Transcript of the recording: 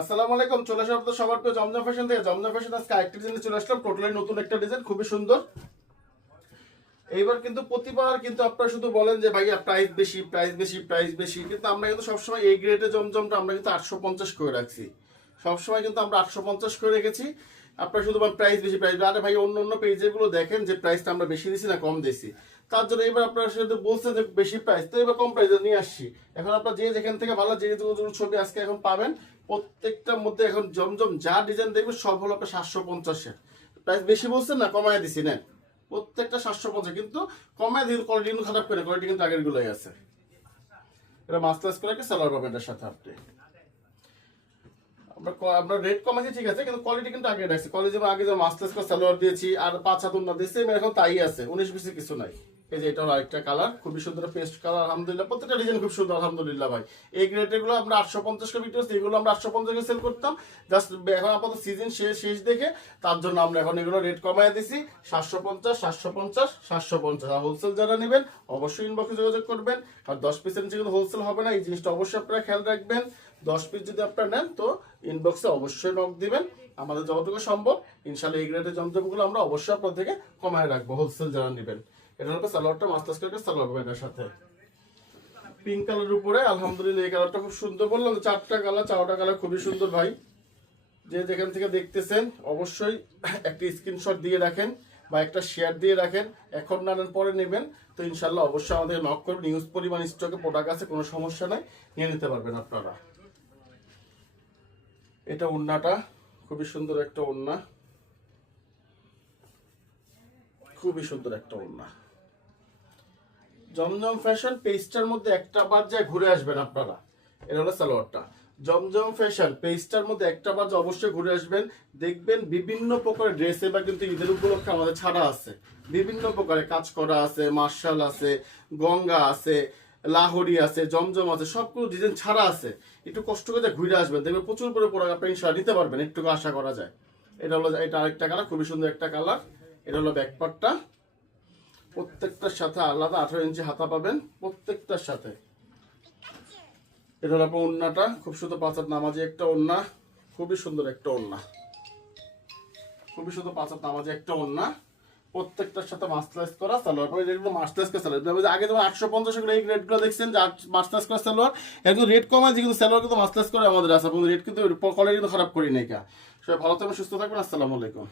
আসসালামু আলাইকুম। চলে আসলাম আপনাদের সবার প্রিয় জমজম ফ্যাশন থেকে। জমজম ফ্যাশন আজকে আরেকটা ডিজাইনে চলে আসলাম, টোটালি নতুন একটা ডিজাইন, খুবই সুন্দর। এইবার কিন্তু প্রতিবার কিন্তু আপনারা শুধু বলেন যে ভাইয়া প্রাইস বেশি, প্রাইস বেশি, প্রাইস বেশি, কিন্তু আমরা কিন্তু সবসময় এই গ্রেডের জমজমটা আমরা কিন্তু 850 করে রাখছি। সবসময় কিন্তু আমরা 850 করে রেখেছি। আপনারা শুধু প্রাইস বেশি, প্রাইস, আরে ভাই অন্য অন্য পেজেগুলো দেখেন যে প্রাইসটা আমরা বেশি দিছি না কম দিছি। তার জন্য এবার আপনারা শুধু বলছেন যে বেশি প্রাইস, তো এবার কম প্রাইসে নিয়ে আসছি। এখন আপনারা যে যেখান থেকে ভালো যে ছবি আজকে এখন পাবেন, প্রত্যেকটার মধ্যে এখন জমজম যা ডিজাইন দেখবেন সব হলো আপনার 750-এর। প্রাইস বেশি বলছেন না, কমায় দিছি নেন। প্রত্যেকটা 750, কিন্তু কমায় দিন, কোয়ালিটি কিন্তু খারাপ করে, কোয়ালিটি কিন্তু আগের গুলোই আছে। এটা মাস্টার্স করে একটা সালোয়ার পাবেন এটার সাথে আপনি। আমরা রেট কমাচ্ছি ঠিক আছে, কিন্তু কোয়ালিটি কিন্তু আগে রাখছি। কোয়ালিটি যেমন আগে যেমন মাস্টার্স করে সালোয়ার দিয়েছি আর 5 হাত ওন্না দিয়েছি, এখন তাই আছে, 19-20 কিছু নাই। এই যে এটা হলো আরেকটা কালার, খুবই সুন্দর পেস্ট কালার, আলহামদুলিল্লাহ প্রত্যেকটা ডিজাইন খুব সুন্দর আলহামদুলিল্লাহ ভাই। এই গ্রেডের গুলো আমরা 850 করে বিক্রি করছি, এগুলো আমরা 850 সেল করতাম। জাস্ট এখন আপাতত সিজন শেষ দেখে তার জন্য আমরা এখন এগুলো রেট কমায় দিছি 750, 750, 750। আর হোলসেল যারা নেবেন অবশ্যই ইনবক্সে যোগাযোগ করবেন, কারণ 10 পিসের নিচে কিন্তু হোলসেল হবে না, এই জিনিসটা অবশ্যই আপনারা খেয়াল রাখবেন। 10 পিস যদি আপনারা নেন তো ইনবক্সে অবশ্যই নক দিবেন, আমাদের যতটুকু সম্ভব ইনশাআল্লাহ এই গ্রেডের জমজমগুলো আমরা অবশ্যই আপনাদের থেকে কমায় রাখবো হোলসেল যারা নেবেন। এটা হলো সালোয়ারটা মাস্টার্স করে সালোয়ার প্যান্টের সাথে পিঙ্ক কালারের উপরে, আলহামদুলিল্লাহ এই কালারটা খুব সুন্দর। বললাম 4টা কালার, 4টা কালার খুবই সুন্দর ভাই। যে যেখান থেকে দেখতেছেন অবশ্যই একটা স্ক্রিনশট দিয়ে রাখেন বা একটা শেয়ার দিয়ে রাখেন, এখন না নেন পরে নেবেন। তো ইনশাল্লাহ অবশ্যই আমাদের নক করবেন, নিউজ পরিমাণ স্টকে প্রোডাক্ট আছে, কোনো সমস্যা নাই, নিয়ে নিতে পারবেন আপনারা। এটা ওড়নাটা খুবই সুন্দর একটা ওড়না, খুবই সুন্দর একটা ওড়না। জমজম ফ্যাশন পেজটার মধ্যে একটা বার যায় ঘুরে আসবেন আপনারা। এটা হলো সালোয়ারটা। জমজম ফ্যাশন পেজটার মধ্যে একটা বার অবশ্যই ঘুরে আসবেন, দেখবেন বিভিন্ন প্রকারের ড্রেস এবার কিন্তু ঈদের উপলক্ষে আমাদের ছাড়া আছে। বিভিন্ন প্রকারের কাজ করা আছে, মার্শাল আছে, গঙ্গা আছে, লাহোরি আছে, জমজম আছে, সবগুলো ডিজাইন ছাড়া আছে। একটু কষ্ট করে ঘুরে আসবেন, দেখবেন প্রচুর করে প্রোডাক্ট আপনি ইনশাআল্লাহ নিতে পারবেন, একটু আশা করা যায়। এটা হলো, এটা আরেকটা কালার, খুবই সুন্দর একটা কালার। এটা হলো ব্যাকপার্টটা, প্রত্যেকটার সাথে আলাদা 18 ইঞ্চি হাতা পাবেন প্রত্যেকটার সাথে। এটা হলো আপনার ওড়নাটা, খুব সুন্দর 5 হাত নামাজি একটা ওড়না, খুবই সুন্দর একটা ওড়না, খুবই সুন্দর 5 হাত নামাজি একটা ওড়না, প্রত্যেকটার সাথে মাস্টার্স করা সালোয়ার। পরে যেগুলো মাস্টার্স করা সালোয়ার, আগে যেমন 850 করে এই রেটগুলো দেখছেন যে মাস্টার্স করা সালোয়ার, এখন রেট কমায় যে কিন্তু সালোয়ার কিন্তু মাস্টার্স করে আমাদের আছে, রেট কিন্তু কোয়ালিটি কিন্তু খারাপ করি নাই। সবাই ভালো থাকবেন, সুস্থ থাকবেন, আসসালামু আলাইকুম।